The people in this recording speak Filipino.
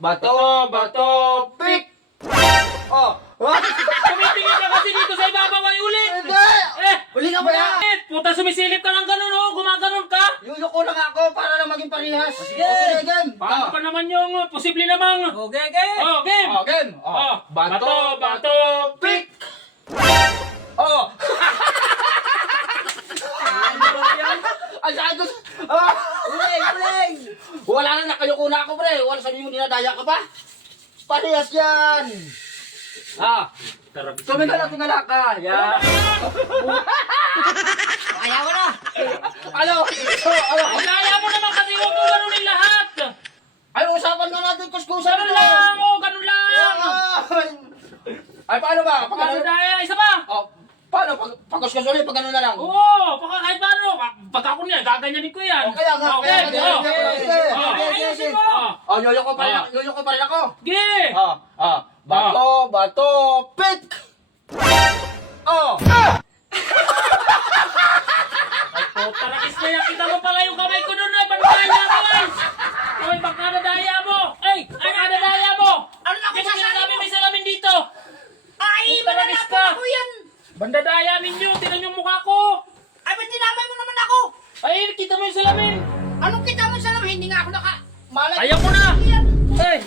bato, pick! Oh! Tumitingin ka kasi dito sa ibabaw ay ulit! Hindi! Eh! Uli ka ba yan? Puta, sumisilip ka ng ganun, oh! Gumaganon ka! Yuyuko lang ako para lang maging parehas. Sige. Okay, game. Paano pa naman yung posible namang... Okay, game. Oh, game! Oh, game. Oh. Bato, pick! Oh! Ano ba yan? Ay, saan ko? Ah! Uling! Wala na, nakayuko na ako, pre. Wala sabi mo, dinadaya ka pa. Parehas yan. Ah, tumingala ka. Yan. Ayaw mo na. Ano? Ay, kaya mo naman kasi huwag mo ganunin lahat! Ay, usapan nga natin kuskusan Ganun lang! Oh, ganun lang! Ay, paano ba? Paano daya? Isa pa! Oh, paano? Pagkuskus ulit, pag ano na lang. Oo! Kahit paano! Pagka ako niya, gaganyanin ko yan! O, kaya nga. Okay! Sige. Oh, yoyo ko pa rin ako. Sige! Bato, pick! Oh! Oh, talakis na yan! Kita mo pala yung kamay ko doon ay! Bandaya mo guys! Ay, baka nadaya mo! Ay! Ay, nadaya mo! Ano na ako Kasi sasabi sinabi mo? may salamin dito! Ay, Talakis mananapin ka! ako yan. Bandadaya ninyo! Tinan yung mukha ko! Ay, ba't dinamay mo naman ako? Ay, kita mo yung salamin! Anong kita mo sa naman? Hindi nga ako naka... Malay! Ayaw ko na! Yan. Ay!